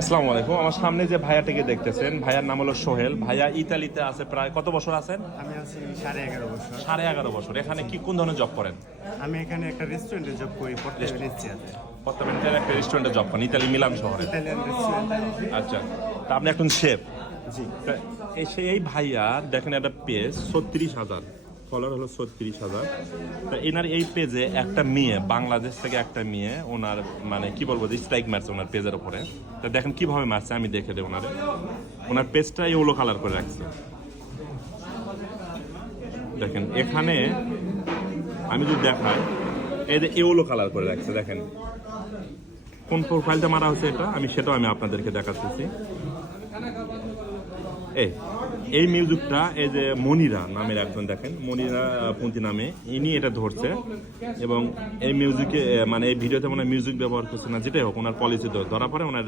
আসসালামু আলাইকুম। আমার সামনে যে ভাইয়াটিকে দেখতেছেন, ভাইয়ার নাম হলো সোহেল। ভাইয়া ইতালিতে আছে প্রায় কত বছর আছেন? আমি আছি 11.5 বছর। 11.5 বছর। এখানে কি কোন ধরনের জব করেন? আমি এখানে একটা রেস্টুরেন্টে জব করি, পড়তে ভেনেছিয়াতে। বর্তমানে একটা রেস্টুরেন্টে জব করেন ইতালি মিলান শহরে। Italian restaurant. আচ্ছা, তা আপনি এখন শেফ। জি। এই ভাইয়া দেখেন একটা পেজ 36,000 ফলোয়ার হলো 36,000। তা এনার এই পেজে একটা মেয়ে, বাংলাদেশ থেকে একটা মেয়ে ওনার মানে কি বলবো যে স্ট্রাইক মারছে ওনার পেজের উপরে। তা দেখেন কিভাবে মারছে, আমি দেখে দেব ওনারে। ওনার পেজটা ইয়েলো কালার করে রাখছে। দেখেন এখানে আমি যদি দেখাই, এই যে ইয়েলো কালার করে রাখছে, দেখেন কোন প্রোফাইলটা মারা হচ্ছে এটা আমি সেটাও আপনাদেরকে দেখাচ্ছি। এই মিউজিকটা এই যে মনিরা নামের একজন, দেখেন মনিরা পুঁতি নামে ইনি এটা ধরছে, এবং এই মিউজিকে মানে এই ভিডিওতে মনে মিউজিক ব্যবহার করছে না, যেটাই হোক ওনার পলিসি ধরা পড়ে ওনার